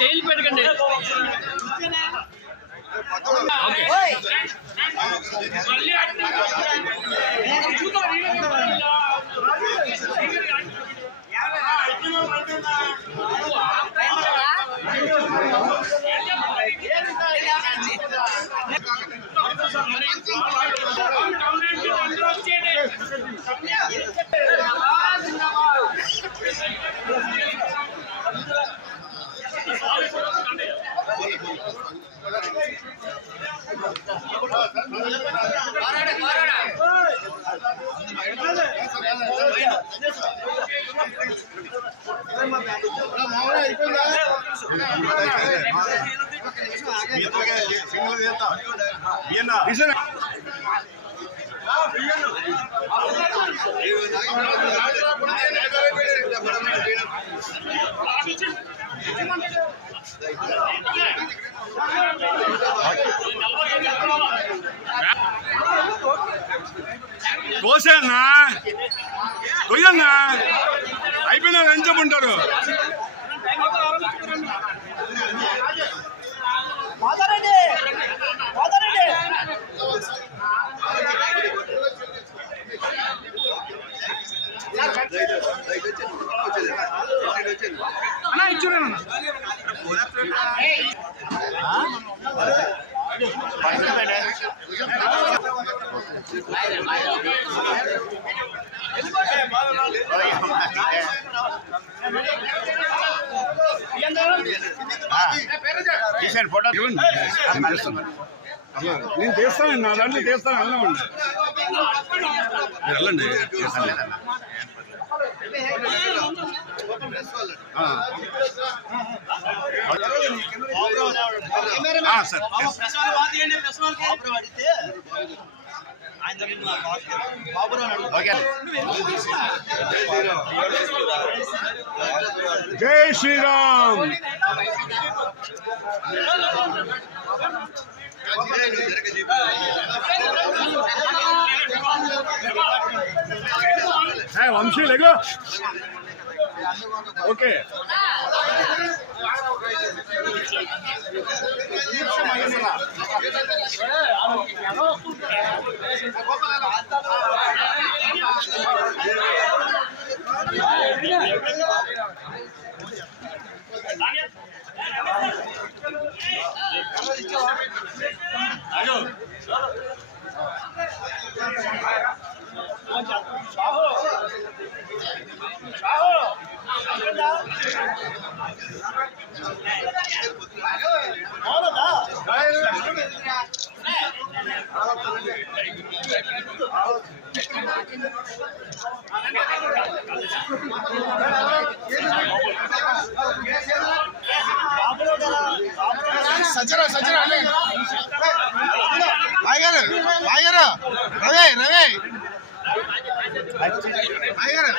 చైల్ పెట్టకండి. కోసేనా కొయ్యన్నా అయిపోయినా ఎంచమంటారు. నేను చేస్తాను, నా దాంట్లో చేస్తాను. వెళ్ళమండి వెళ్ళండి. జై శ్రీరామ్. వంశీ లేగో. Okay Thank you. సజ్జరా సజ్జరా ఆగారు ఆగారు రవి రవి ఆగారు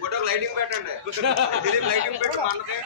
ఫోటోకి లైటింగ్ పెట్టండి. దిలీప్ లైటింగ్ పెట్టి మనకి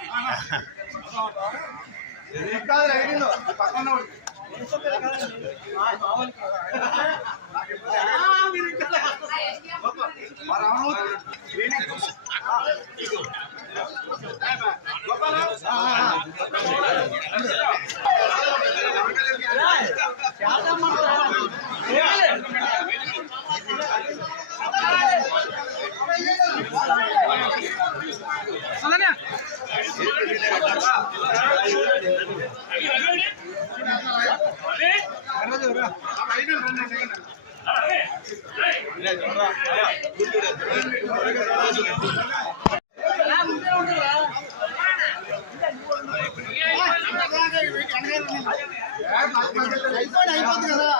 అయిపోతుంది కదా.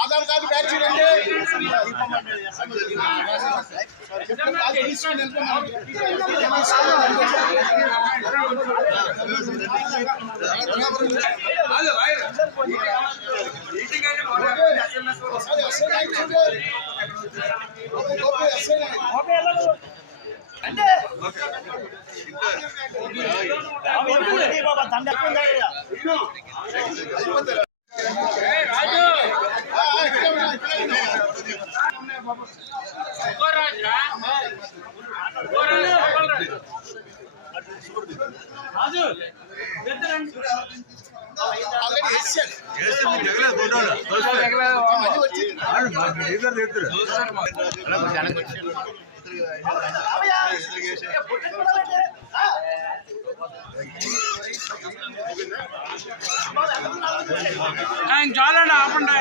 ఆధార్ కార్డు బ్యాచ్ చాలండి ఆపండి.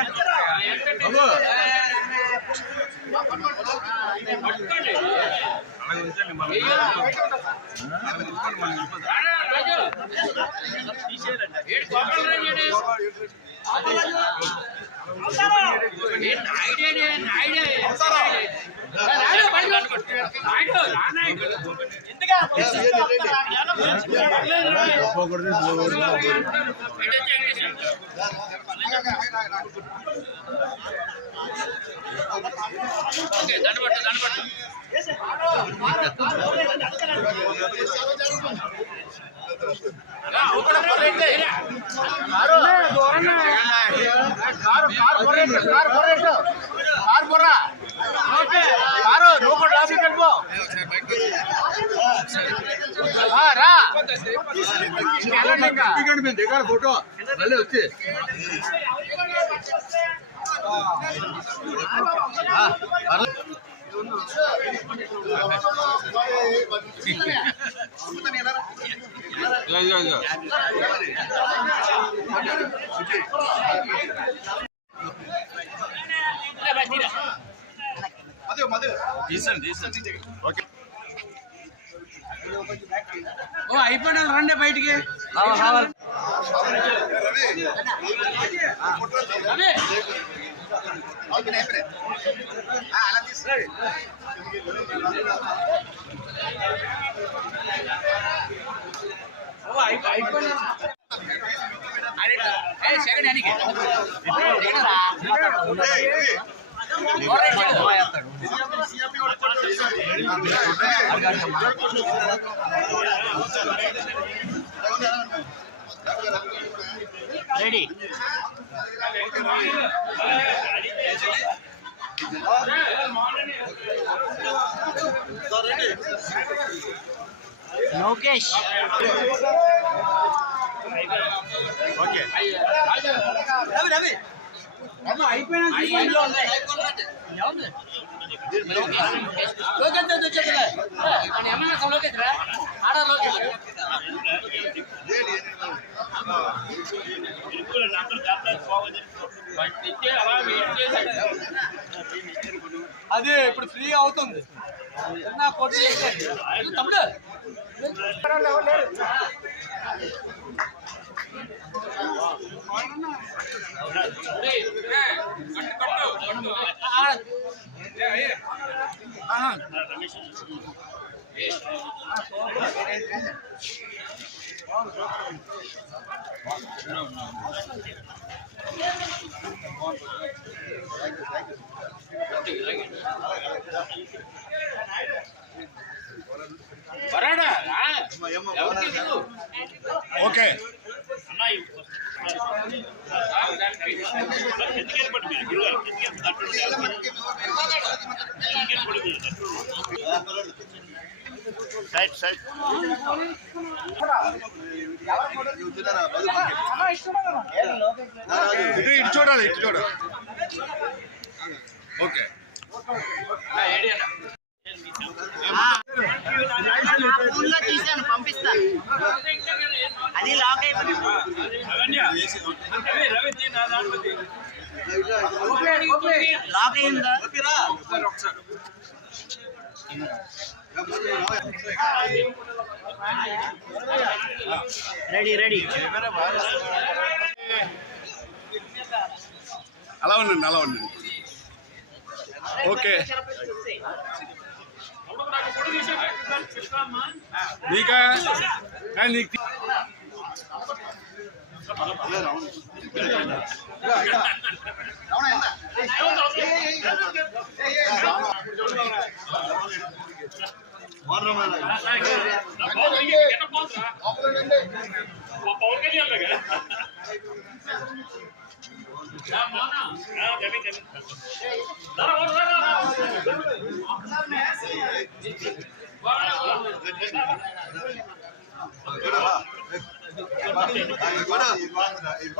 ఫోటో మళ్ళీ వచ్చి ఓ అయిపోయినా రండి బయటికి. అలా తీసుకురండి. రెడీ లోకేష్ ఓకే రవి అయిపోయినా అదే ఇప్పుడు ఫ్రీ అవుతుంది నా కొట్టు తమ్ముడు ఓకే సైడ్ సైడ్ ఇటు చూడాలి ఇటు చూడాలి ఓకే ఫోన్లో తీసాను పంపిస్తాను అది లాక్ అయిపోయింది లాక్ అయిందా రెడీ రెడీ అలా ఉండండి అలా ఉండండి ఓకే నీకా నీకు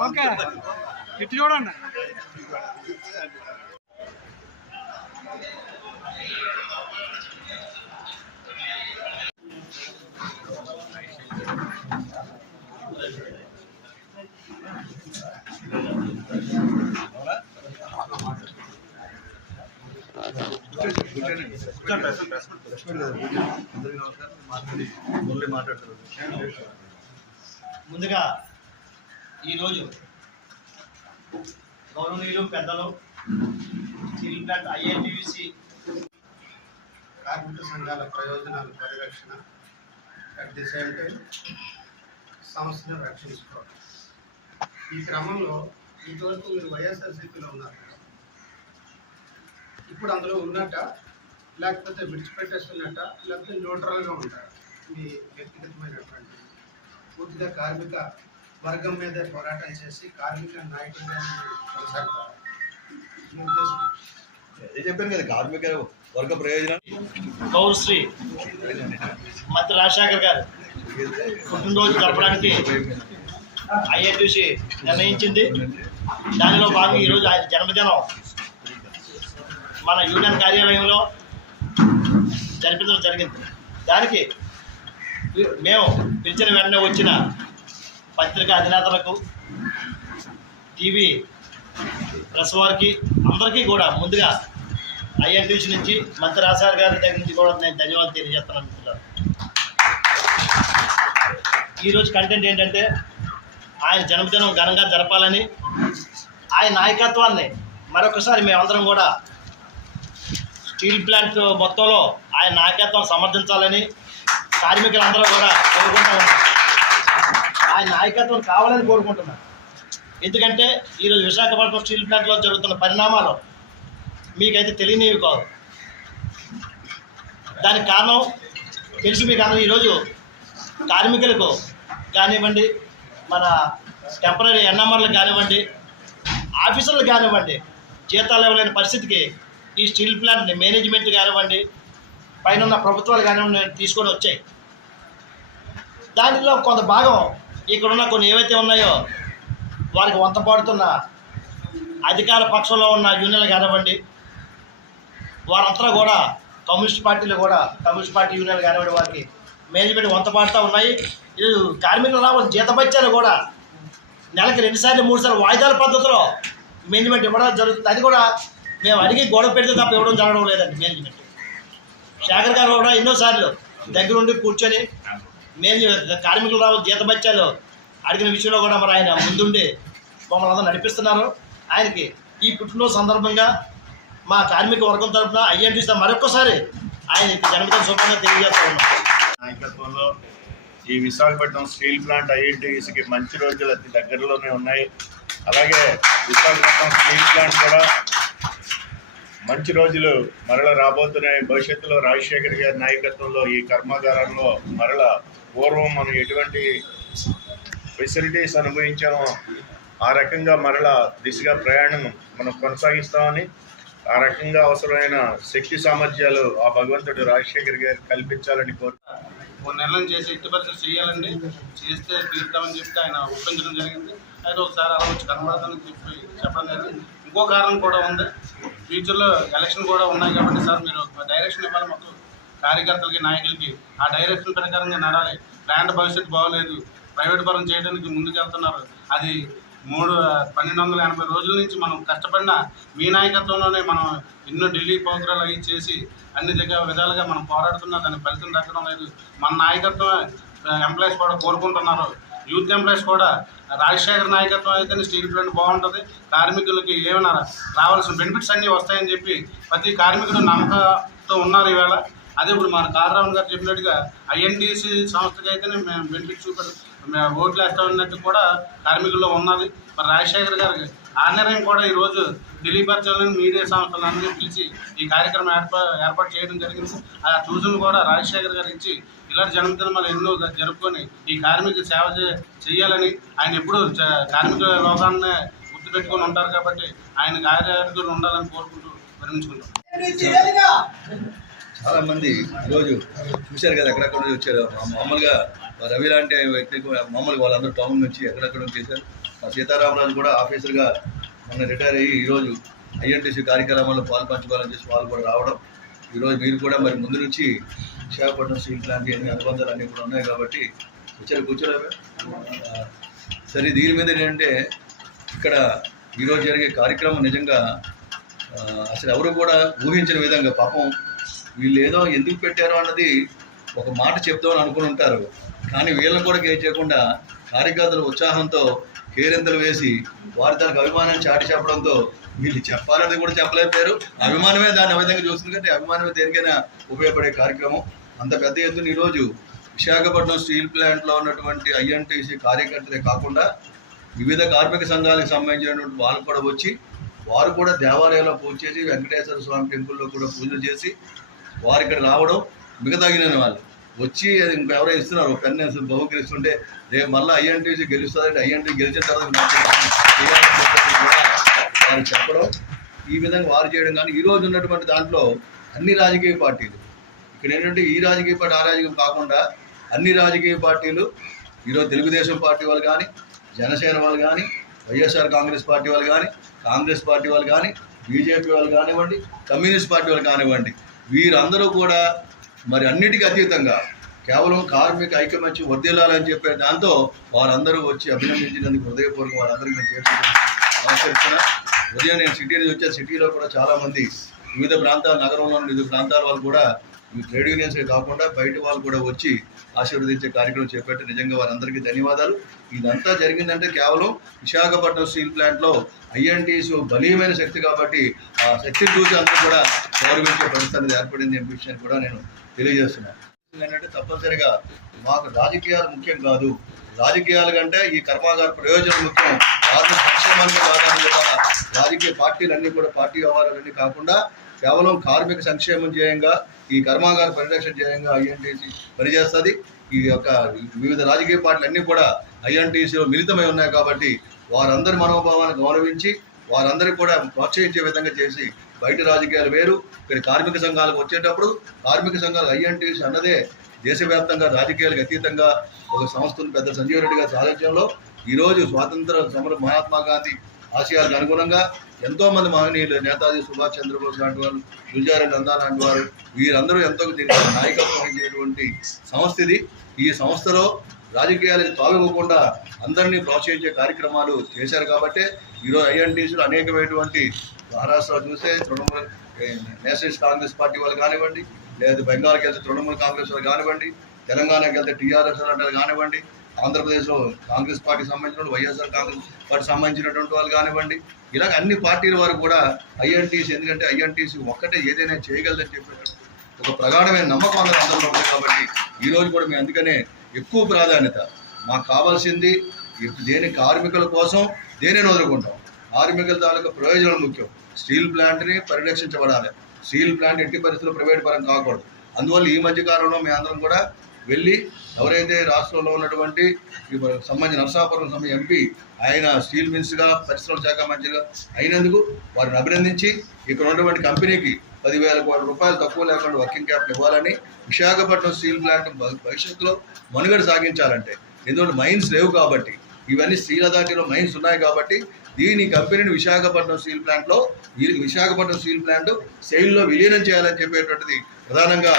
ఓకే ఇటు చూడండి ముందుగా ఈరోజు గౌరవనీయులు పెద్దలు స్టీల్ ప్లాంట్ ఐఎన్టీయూసీ కార్మిక సంఘాల ప్రయోజనాల పరిరక్షణ అట్ ది సేమ్ టైం సంస్థను రక్షించుకోవడం. ఈ క్రమంలో ఇంతవరకు మీరు వైఎస్ఆర్సీపీలో ఉన్నారు, ఇప్పుడు అందులో ఉన్నట్ట లేకపోతే విడిచిపెట్టేస్తున్నట్ట లేకపోతే న్యూట్రల్గా ఉంటారు? మీ వ్యక్తిగతమైనటువంటి పూర్తిగా కార్మిక వర్గం మీదే పోరాటం చేసి కార్మిక నాయకుడిగా కొనసాగుతారు. మీ ఉద్దేశం? చెప్పాను కదా కార్మిక వర్గ ప్రయోజనం. గౌరవశ్రీ మంత్రి రాజశేఖర్ గారు పుట్టినరోజు జరపడానికి ఐఎన్టీయూసీ నిర్ణయించింది. దానిలో భాగంగా ఈరోజు ఆయన జన్మదినం మన యూనియన్ కార్యాలయంలో జరిపించడం జరిగింది. దానికి మేము పిలిచిన వెంటనే వచ్చిన పత్రికా అధినేతలకు, టీవీ ప్రెస్ వారికి అందరికీ కూడా ముందుగా ఐఎన్టీయూసీ నుంచి మంత్రి రాజశేఖర్ గారి దగ్గర నుంచి కూడా నేను ధన్యవాదాలు తెలియజేస్తున్నాను. మిత్రులారా, ఈరోజు కంటెంట్ ఏంటంటే ఆయన జన్మదినం ఘనంగా జరపాలని, ఆయన నాయకత్వాన్ని మరొకసారి మేమందరం కూడా స్టీల్ ప్లాంట్ మొత్తంలో ఆయన నాయకత్వం సమర్థించాలని కార్మికులందరూ కూడా కోరుకుంటూ ఉన్నారు. ఆయన నాయకత్వం కావాలని కోరుకుంటున్నారు. ఎందుకంటే ఈరోజు విశాఖపట్నం స్టీల్ ప్లాంట్లో జరుగుతున్న పరిణామాలు మీకైతే తెలియనివి కాదు. దానికి కారణం తెలుసు మీకు అందరూ. ఈరోజు కార్మికులకు కానివ్వండి, మన టెంపరీ ఎన్ఎంఆర్లకు కానివ్వండి, ఆఫీసర్లకు కానివ్వండి, జీతాలు ఇవ్వలేని పరిస్థితికి ఈ స్టీల్ ప్లాంట్ మేనేజ్మెంట్ కానివ్వండి, పైన ఉన్న ప్రభుత్వాలు కానివ్వండి తీసుకొని వచ్చాయి. దానిలో కొంత భాగం ఇక్కడున్న కొన్ని ఏవైతే ఉన్నాయో వారికి వంత పాడుతున్న అధికార పక్షంలో ఉన్న యూనియన్లు కానివ్వండి, వారంతా కూడా కమ్యూనిస్ట్ పార్టీ యూనియన్లు కానివ్వండి, వారికి మేనేజ్మెంట్ వంత పాడుతూ ఉన్నాయి. ఇది కార్మికులు రావాలి జీతభత్యాలు కూడా నెలకి 2 సార్లు 3 సార్లు వాయిదాల పద్ధతిలో మేనేజ్మెంట్ ఇవ్వడం జరుగుతుంది. అది కూడా మేము అడిగి గొడవ పెడితే తప్ప ఇవ్వడం జరగడం లేదండి. మేనేజ్మెంట్ శేఖర్ గారు కూడా ఎన్నోసార్లు దగ్గరుండి కూర్చొని కార్మికులు రావాలి జీతభత్యాలు అడిగిన విషయంలో కూడా మరి ఆయన ముందుండి మమ్మల్ని అందరూ నడిపిస్తున్నారు. ఆయనకి ఈ పుట్టినరోజు సందర్భంగా మా కార్మిక వర్గం తరఫున ఐఎన్టీసీ మరొకసారి ఆయనకి జన్మదిన శుభంగా తెలియజేస్తూ ఉన్నాం. నాయకత్వంలో ఈ విశాఖపట్నం స్టీల్ ప్లాంట్ ఐఎన్టీసీకి మంచి రోజులు అతి దగ్గరలోనే ఉన్నాయి. అలాగే విశాఖపట్నం స్టీల్ ప్లాంట్ కూడా మంచి రోజులు మరల రాబోతున్నాయి. భవిష్యత్తులో రాజశేఖర్ గారి నాయకత్వంలో ఈ కర్మాగారంలో మరల పూర్వం మనం ఎటువంటి ఫెసిలిటీస్ అనుభవించామో ఆ రకంగా మరల దిశగా ప్రయాణం మనం కొనసాగిస్తామని, ఆ రకంగా అవసరమైన శక్తి సామర్థ్యాలు ఆ భగవంతుడు రాజశేఖర్ గారు కల్పించాలని ఓ నిర్ణయం చేసి ఎట్టి పరిస్థితి చేయాలండి, చేస్తే తీరుతామని చెప్తే ఆయన ఒప్పించడం జరిగింది. అయితే ఒకసారి అలా వచ్చి కనబడతానని చెప్పడం జరిగింది. ఇంకో కారణం కూడా ఉంది, ఫ్యూచర్లో ఎలక్షన్ కూడా ఉన్నాయి కాబట్టి సార్ మీరు డైరెక్షన్ ఇవ్వాలి మాకు కార్యకర్తలకి నాయకులకి. ఆ డైరెక్షన్ ప్రకారంగా నడాలి. ప్లాంట్ భవిష్యత్తు బాగోలేదు, ప్రైవేట్ పరం చేయడానికి ముందుకు వెళ్తున్నారు. అది 1280 రోజుల నుంచి మనం కష్టపడిన మీ నాయకత్వంలోనే మనం ఎన్నో ఢిల్లీ ప్రోగ్రాలు అవి చేసి అన్ని విధాలుగా మనం పోరాడుతున్నా దానికి ఫలితం దక్కడం లేదు. మన నాయకత్వం ఎంప్లాయీస్ కూడా కోరుకుంటున్నారు. యూత్ ఎంప్లాయీస్ కూడా రాజశేఖర్ నాయకత్వం అయితేనే స్టీల్ ప్లాంట్ బాగుంటుంది, కార్మికులకి ఏమైనా రావాల్సిన బెనిఫిట్స్ అన్నీ వస్తాయని చెప్పి ప్రతి కార్మికుడు నమ్మకంతో ఉన్నారు ఈవేళ. అదే ఇప్పుడు మన కారరావు గారు చెప్పినట్టుగా ఐఎన్టీసీ సంస్థకి అయితేనే మేము బెనిఫిట్ మేము ఓట్లు వేస్తామన్నట్టు కూడా కార్మికుల్లో ఉన్నది. మరి రాజశేఖర్ గారికి ఆ నిర్ణయం కూడా ఈరోజు తెలియపరచాలని మీడియా సంస్థలన్నీ పిలిచి ఈ కార్యక్రమం ఏర్పాటు చేయడం జరిగింది. ఆ సూచనలు కూడా రాజశేఖర్ గారు ఇచ్చి ఇలాంటి జన్మదినాలు ఎన్నో జరుపుకొని ఈ కార్మిక సేవ చేయాలని ఆయన ఎప్పుడు కార్మిక లోకాన్ని గుర్తుపెట్టుకొని ఉంటారు కాబట్టి ఆయన కార్యకర్తలు ఉండాలని కోరుకుంటూ విరమించుకుంటాం. చాలా మంది ఈరోజు చూశారు కదా, ఎక్కడెక్కడ నుంచి వచ్చారు. మామూలుగా రవి లాంటి వ్యక్తికి మామూలుగా వాళ్ళందరూ టౌన్ నుంచి ఎక్కడెక్కడ నుంచి చేశారు. మా సీతారామరాజు కూడా ఆఫీసర్గా మొన్న రిటైర్ అయ్యి ఈరోజు ఐఎన్టీసీ కార్యక్రమాల్లో పాల్పంచుకోవాలని చేసి వాళ్ళు కూడా రావడం. ఈరోజు మీరు కూడా మరి ముందు నుంచి విశాఖపట్నం స్టీల్ ప్లాంట్ అన్ని అనుబంధాలు అన్నీ కూడా ఉన్నాయి కాబట్టి వచ్చారు, కూర్చోలేరు. సరే, దీని మీద ఏంటంటే ఇక్కడ ఈరోజు జరిగే కార్యక్రమం నిజంగా అసలు ఎవరు కూడా ఊహించిన విధంగా పాపం వీళ్ళు ఏదో ఎందుకు పెట్టారో అన్నది ఒక మాట చెప్తామని అనుకుని ఉంటారు. కానీ వీళ్ళని కూడా చేయకుండా కార్యకర్తలు ఉత్సాహంతో కేరింతలు వేసి వారి దానికి అభిమానాన్ని చాటి చెప్పడంతో వీళ్ళు చెప్పాలని కూడా చెప్పలేకపోయారు. అభిమానమే దాన్ని విధంగా చూస్తుంది కంటే అభిమానమే దేనికైనా ఉపయోగపడే కార్యక్రమం. అంత పెద్ద ఎత్తున ఈరోజు విశాఖపట్నం స్టీల్ ప్లాంట్లో ఉన్నటువంటి ఐఎన్టీసీ కార్యకర్తలే కాకుండా వివిధ కార్మిక సంఘాలకు సంబంధించినటువంటి వాళ్ళు కూడా వచ్చి వారు కూడా దేవాలయంలో పూజ చేసి వెంకటేశ్వర స్వామి టెంపుల్లో కూడా పూజలు చేసి వారు ఇక్కడ రావడం, మిగతాగిన వాళ్ళు వచ్చి అది ఇంకెవరో ఇస్తున్నారు పెన్ను బహుకరిస్తుంటే రేపు మళ్ళీ ఐఎన్టీసీ గెలుస్తుందంటే ఐఎన్టీ గెలిచిన తర్వాత కూడా వారు చెప్పడం, ఈ విధంగా వారు చేయడం. కానీ ఈరోజు ఉన్నటువంటి దాంట్లో అన్ని రాజకీయ పార్టీలు ఇక్కడ ఏంటంటే ఈ రాజకీయ పార్టీ ఆ రాజకీయం కాకుండా అన్ని రాజకీయ పార్టీలు ఈరోజు తెలుగుదేశం పార్టీ వాళ్ళు కానీ, జనసేన వాళ్ళు కానీ, వైఎస్ఆర్ కాంగ్రెస్ పార్టీ వాళ్ళు కానీ, కాంగ్రెస్ పార్టీ వాళ్ళు కానీ, బీజేపీ వాళ్ళు కానివ్వండి, కమ్యూనిస్ట్ పార్టీ వాళ్ళు కానివ్వండి, వీరందరూ కూడా మరి అన్నిటికీ అతీతంగా కేవలం కార్మిక ఐకమత్యం వర్ధిల్లాలని చెప్పే దాంతో వారందరూ వచ్చి అభినందించినందుకు హృదయపూర్వక వారందరికీ నేను చేస్తున్నా ఆచరిస్తున్నా. ఉదయం నేను సిటీ నుంచి వచ్చే సిటీలో కూడా చాలామంది వివిధ ప్రాంతాల నగరంలోని వివిధ ప్రాంతాల వాళ్ళు కూడా ఈ ట్రేడ్ యూనియన్స్ కాకుండా బయట వాళ్ళు కూడా వచ్చి ఆశీర్వదించే కార్యక్రమం చేపట్టి నిజంగా వారందరికీ ధన్యవాదాలు. ఇదంతా జరిగిందంటే కేవలం విశాఖపట్నం స్టీల్ ప్లాంట్లో ఐఎన్టీస్ బలీయమైన శక్తి కాబట్టి ఆ శక్తిని చూసి అందరూ కూడా గౌరవించే పరిస్థితి అనేది ఏర్పడింది అనే విషయాన్ని కూడా నేను తెలియజేస్తున్నాను. ఏంటంటే తప్పనిసరిగా మాకు రాజకీయాలు ముఖ్యం కాదు, రాజకీయాల కంటే ఈ కర్మాగార ప్రయోజనం ముఖ్యం, కార్మిక సంక్షేమానికి ప్రాధాన్యత. రాజకీయ పార్టీలన్నీ కూడా పార్టీ వ్యవహారాలన్నీ కాకుండా కేవలం కార్మిక సంక్షేమం ధ్యేయంగా ఈ కర్మాగార పరిరక్షణ ధ్యేయంగా ఐఎన్టీసీ పనిచేస్తుంది. ఈ యొక్క వివిధ రాజకీయ పార్టీలు అన్నీ కూడా ఐఎన్టీసీలో మిళితమై ఉన్నాయి కాబట్టి వారందరి మనోభావాన్ని గౌరవించి వారందరికీ కూడా ప్రోత్సహించే విధంగా చేసి బయట రాజకీయాలు వేరు, ఇక్కడ కార్మిక సంఘాలకు వచ్చేటప్పుడు కార్మిక సంఘాలు ఐఎన్టీసీ అన్నదే దేశవ్యాప్తంగా రాజకీయాలకు అతీతంగా ఒక సంస్థను పెద్ద సంజీవ్ రెడ్డి గారి సారథ్యంలో ఈరోజు స్వాతంత్ర సమర మహాత్మా గాంధీ ఆశయాలకు అనుగుణంగా ఎంతోమంది మహనీయులు, నేతాజీ సుభాష్ చంద్రబోస్ లాంటి వాళ్ళు, గుల్జారీ నందా లాంటి వారు, వీరందరూ ఎంతో నాయకత్వం వహించేటువంటి సంస్థ ఇది. ఈ సంస్థలో రాజకీయాలకు తావివ్వకుండా అందరినీ ప్రోత్సహించే కార్యక్రమాలు చేశారు కాబట్టి ఈరోజు ఐఎన్టీసీలో అనేకమైనటువంటి మహారాష్ట్రలో చూస్తే తృణమూల్ నేషనలిస్ట్ కాంగ్రెస్ పార్టీ వాళ్ళు కానివ్వండి, లేదా బెంగాల్కి వెళ్తే తృణమూల్ కాంగ్రెస్ వాళ్ళు కానివ్వండి, తెలంగాణకి వెళ్తే టీఆర్ఎస్ వాళ్ళు కానివ్వండి, ఆంధ్రప్రదేశ్లో కాంగ్రెస్ పార్టీకి సంబంధించిన వైఎస్ఆర్ కాంగ్రెస్ పార్టీకి సంబంధించినటువంటి వాళ్ళు కానివ్వండి, ఇలాగ అన్ని పార్టీల వారు కూడా ఐఎన్టీసీ, ఎందుకంటే ఐఎన్టీసీ ఒక్కటే ఏదైనా చేయగలదని చెప్పేటప్పుడు ఒక ప్రగాఢమైన నమ్మకం అందరూ ఉంది కాబట్టి ఈరోజు కూడా మేము అందుకనే ఎక్కువ ప్రాధాన్యత మాకు కావాల్సింది దేని కార్మికుల కోసం దేనిని వదులుకుంటాం, కార్మికుల తాలూకా ప్రయోజనం ముఖ్యం. స్టీల్ ప్లాంట్ని పరిరక్షించబడాలి, స్టీల్ ప్లాంట్ ఎట్టి పరిస్థితుల్లో ప్రైవేట్ పరం కాకూడదు. అందువల్ల ఈ మధ్య కాలంలో మేము అందరం కూడా వెళ్ళి ఎవరైతే రాష్ట్రంలో ఉన్నటువంటి సంబంధించిన నరసాపురం ఎంపీ ఆయన స్టీల్ మినిస్టర్గా పరిశ్రమల శాఖ మంత్రిగా అయినందుకు వారిని అభినందించి ఇక్కడ ఉన్నటువంటి కంపెనీకి 10,000 కోట్ల రూపాయలు తక్కువ లేకుండా వర్కింగ్ క్యాపిటల్ ఇవ్వాలని, విశాఖపట్నం స్టీల్ ప్లాంట్ భవిష్యత్తులో మనుగడ సాగించాలంటే, ఎందుకంటే మైన్స్ లేవు కాబట్టి, ఇవన్నీ స్టీల్ అథారిటీలో మైన్స్ ఉన్నాయి కాబట్టి దీని కంపెనీని విశాఖపట్నం స్టీల్ ప్లాంట్ సెయిల్లో విలీనం చేయాలని చెప్పేటువంటిది ప్రధానంగా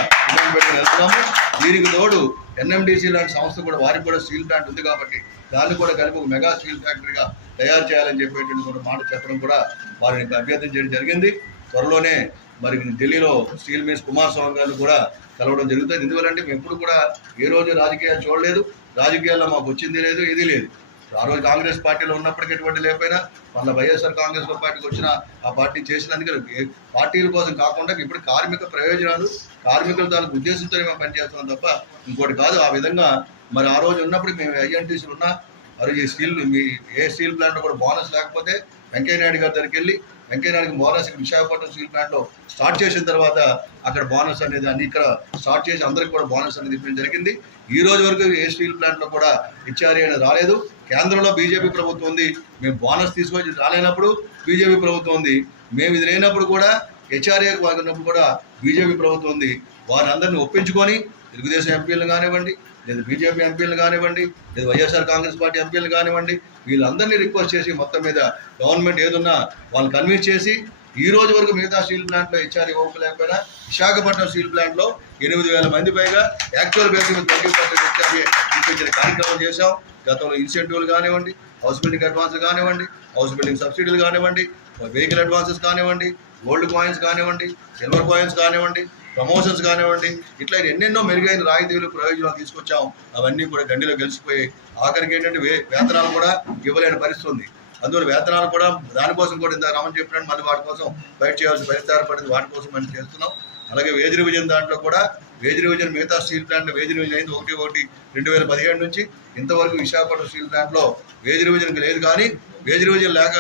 వెళ్తున్నాము. దీనికి తోడు ఎన్ఎండిసి లాంటి సంస్థ కూడా వారికి కూడా స్టీల్ ప్లాంట్ ఉంది కాబట్టి దాన్ని కూడా కలిపి ఒక మెగా స్టీల్ ఫ్యాక్టరీగా తయారు చేయాలని చెప్పేటువంటి కూడా మాట చెప్పడం కూడా వారిని అభ్యర్థించడం జరిగింది. త్వరలోనే మరి ఢిల్లీలో స్టీల్ మినిస్టర్ కుమారస్వామి గారిని కూడా కలవడం జరుగుతుంది. ఎందువల్లంటే మేము ఎప్పుడు కూడా ఏ రోజు రాజకీయాలు చూడలేదు, రాజకీయాల్లో మాకు వచ్చింది లేదు, ఇది లేదు. ఆ రోజు కాంగ్రెస్ పార్టీలో ఉన్నప్పటికీ ఎటువంటి లేకపోయినా మళ్ళీ వైఎస్ఆర్ కాంగ్రెస్ పార్టీకి వచ్చిన ఆ పార్టీ చేసినందుకు పార్టీల కోసం కాకుండా ఇప్పుడు కార్మిక ప్రయోజనాలు, కార్మికుల తాలూకు ఉద్దేశంతో మేము పనిచేస్తున్నాం తప్ప ఇంకోటి కాదు. ఆ విధంగా మరి ఆ రోజు ఉన్నప్పుడు మేము ఐఎన్టీసీలు ఉన్నా మరి ఈ ఏ స్టీల్ ప్లాంట్లో కూడా బోనస్ లేకపోతే వెంకయ్యనాయుడు గారి దగ్గరికి వెళ్ళి వెంకయ్యనాయుడికి బోనస్ విశాఖపట్నం స్టీల్ ప్లాంట్లో స్టార్ట్ చేసిన తర్వాత అక్కడ బోనస్ అనేది అన్ని ఇక్కడ స్టార్ట్ చేసి అందరికి కూడా బోనస్ అనేది ఇవ్వడం జరిగింది. ఈ రోజు వరకు ఏ స్టీల్ ప్లాంట్లో కూడా హెచ్ఆర్ఏ అనేది రాలేదు. కేంద్రంలో బీజేపీ ప్రభుత్వం ఉంది, మేము బోనస్ తీసుకొచ్చి రాలేనప్పుడు బీజేపీ ప్రభుత్వం ఉంది, మేము ఇది లేనప్పుడు కూడా హెచ్ఆర్ఏ వాగినప్పుడు కూడా బీజేపీ ప్రభుత్వం ఉంది. వారందరినీ ఒప్పించుకొని తెలుగుదేశం ఎంపీలను కానివ్వండి, లేదా బీజేపీ ఎంపీలు కానివ్వండి, లేదా వైఎస్ఆర్ కాంగ్రెస్ పార్టీ ఎంపీలు కానివ్వండి, వీళ్ళందరినీ రిక్వెస్ట్ చేసి మొత్తం మీద గవర్నమెంట్ ఏదున్నా వాళ్ళని కన్విన్స్ చేసి ఈ రోజు వరకు మిగతా స్టీల్ ప్లాంట్లో హెచ్ఆర్ఏ ఇవ్వలేకపోయినా విశాఖపట్నం స్టీల్ ప్లాంట్లో 8,000 మంది పైగా యాక్చువల్ బేసిస్ 20% హెచ్ఆర్ఏ ఇప్పించిన కార్యక్రమం చేశాం. గతంలో ఇన్సెంటివ్లు కానివ్వండి, హౌస్ బిల్డింగ్ అడ్వాన్సులు కానివ్వండి, హౌస్ బిల్డింగ్ సబ్సిడీలు కానివ్వండి, వెహికల్ అడ్వాన్సెస్ కానివ్వండి, గోల్డ్ కాయిన్స్ కానివ్వండి, సిల్వర్ కాయిన్స్ కానివ్వండి, ప్రమోషన్స్ కానివ్వండి, ఇట్లా ఎన్నెన్నో మెరుగైన రాయితీలు ప్రయోజనాలు తీసుకొచ్చాం. అవన్నీ కూడా గండిలో గెలిచిపోయి ఆఖరికి ఏంటంటే వేతనాలు కూడా ఇవ్వలేని పరిస్థితి ఉంది. అందువల్ల వేతనాలు కూడా దానికోసం కూడా ఇంత రమణ చెప్పినట్టు మళ్ళీ వాటి కోసం బయట చేయాల్సిన పరిస్థితి పడింది. వాటి కోసం మనం చేస్తున్నాం. అలాగే వేజ్ రివిజన్ దాంట్లో కూడా వేజ్ రివిజన్ మిగతా స్టీల్ ప్లాంట్లో వేజ్ రివిజన్ అయింది 1/1/2017 నుంచి ఇంతవరకు విశాఖపట్నం స్టీల్ ప్లాంట్లో వేజ్ రివిజన్ లేదు. కానీ వేజ్ రివిజన్ లేక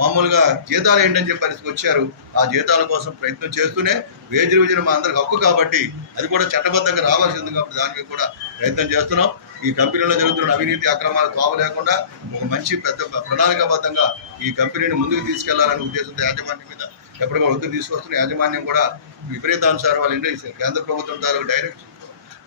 మామూలుగా జీతాలు ఏంటని చెప్పి పరిస్థితికి వచ్చారు. ఆ జీతాల కోసం ప్రయత్నం చేస్తూనే వేజ్ రివిజన్ మా అందరికి హక్కు కాబట్టి అది కూడా చట్టబద్ధంగా రావాల్సింది కాబట్టి దానికి కూడా ప్రయత్నం చేస్తున్నాం. ఈ కంపెనీలో జరుగుతున్న అవినీతి అక్రమాలు తావు లేకుండా ఒక మంచి పెద్ద ప్రణాళికాబద్ధంగా ఈ కంపెనీని ముందుకు తీసుకెళ్లాలనే ఉద్దేశంతో యాజమాన్యం మీద ఎప్పటికీ ఒత్తిడి తీసుకొస్తున్న యాజమాన్యం కూడా విపరీతానుసారం వాళ్ళ కేంద్ర ప్రభుత్వం తాలూకు డైరెక్షన్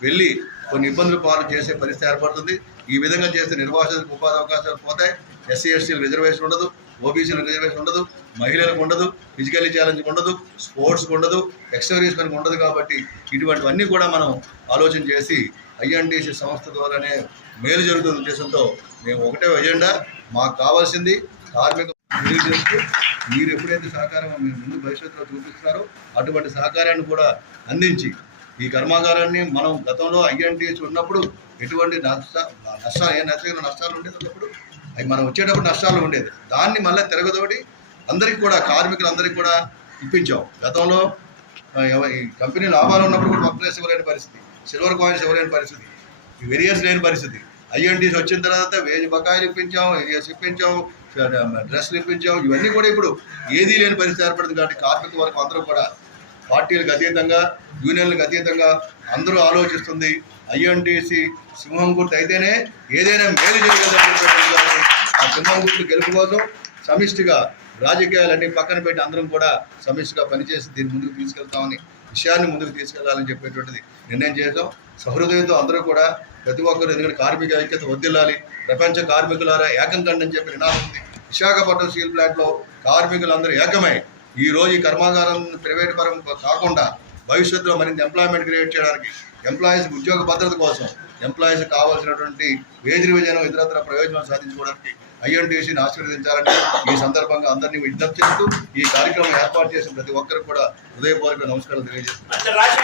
వెళ్ళి కొన్ని ఇబ్బందులు పాలు చేసే పరిస్థితి ఏర్పడుతుంది. ఈ విధంగా చేస్తే నిర్వాసితులకు ఉపాధి అవకాశాలు పోతాయి. ఎస్సీ ఎస్టీలకు రిజర్వేషన్ ఉండదు, ఓబీసీలకు రిజర్వేషన్ ఉండదు, మహిళలకు ఉండదు, ఫిజికల్లీ ఛాలెంజ్కి ఉండదు, స్పోర్ట్స్కి ఉండదు, ఎక్స్టర్నీస్కి ఉండదు. కాబట్టి ఇటువంటివన్నీ కూడా మనం ఆలోచన చేసి ఐఎన్టీసీ సంస్థ ద్వారానే మేలు జరుగుతున్న ఉద్దేశంతో మేము ఒకటే ఎజెండా, మాకు కావాల్సింది కార్మిక మీరు ఎప్పుడైతే సహకారం మీరు ముందు భవిష్యత్తులో చూపిస్తున్నారో అటువంటి సహకారాన్ని కూడా అందించి ఈ కర్మాగారాన్ని మనం గతంలో ఐఎన్టీఎస్ ఉన్నప్పుడు ఎటువంటి నష్టాలు ఉండేది ఉన్నప్పుడు అవి మనం వచ్చేటప్పుడు నష్టాలు ఉండేది. దాన్ని మళ్ళీ తిరగదోడి అందరికీ కూడా కార్మికులందరికీ కూడా ఇప్పించాం. గతంలో ఈ కంపెనీ లాభాలు ఉన్నప్పుడు కూడా వర్క్ ఇవ్వలేని పరిస్థితి, సిల్వర్ కాయిన్స్ ఇవ్వలేని పరిస్థితి, వెరియర్స్ లేని పరిస్థితి. ఐఎన్టీఎస్ వచ్చిన తర్వాత వేజ్ బకాయిలు ఇప్పించాం, ఏరియాస్ ఇప్పించాం, డ్రెస్లు ఇప్పించాం. ఇవన్నీ కూడా ఇప్పుడు ఏదీ లేని పరిస్థితి ఏర్పడింది. కాబట్టి కార్మిక వర్గం అందరూ కూడా పార్టీలకు అతీతంగా, యూనియన్లకు అతీతంగా అందరూ ఆలోచిస్తుంది. ఐఎన్టీసీ సింహం గుర్తు అయితేనే ఏదైనా మేలు చేయగలరు. ఆ సింహం గుర్తు గెలుపు కోసం సమిష్టిగా రాజకీయాలన్నీ పక్కన పెట్టి అందరం కూడా సమిష్టిగా పనిచేసి దీన్ని ముందుకు తీసుకెళ్తామని, విషయాన్ని ముందుకు తీసుకెళ్లాలని చెప్పేటువంటిది నిర్ణయం చేసాం. సహృదయంతో అందరూ కూడా ప్రతి ఒక్కరు, ఎందుకంటే కార్మిక ఐక్యత వర్ధిల్లాలి, ప్రపంచ కార్మికులారా ఏకం కండి అని చెప్పి నినాదం ఉంది. విశాఖపట్నం స్టీల్ ప్లాంట్లో కార్మికులందరూ ఏకమై ఈరోజు ఈ కర్మాగారం ప్రైవేట్ పరం కాకుండా భవిష్యత్తులో మరింత ఎంప్లాయ్మెంట్ క్రియేట్ చేయడానికి, ఎంప్లాయీస్ ఉద్యోగ భద్రత కోసం, ఎంప్లాయీస్ కావాల్సినటువంటి వేజ్ రివిజన్ ఇతరత్ర ప్రయోజనాలు సాధించుకోవడానికి ఐఎన్టీసీని ఆశీర్వదించాలని ఈ సందర్భంగా అందరినీ విజ్ఞప్తి చేస్తూ ఈ కార్యక్రమం ఏర్పాటు చేసిన ప్రతి ఒక్కరికి కూడా హృదయపూర్వక నమస్కారాలు తెలియజేస్తున్నాను.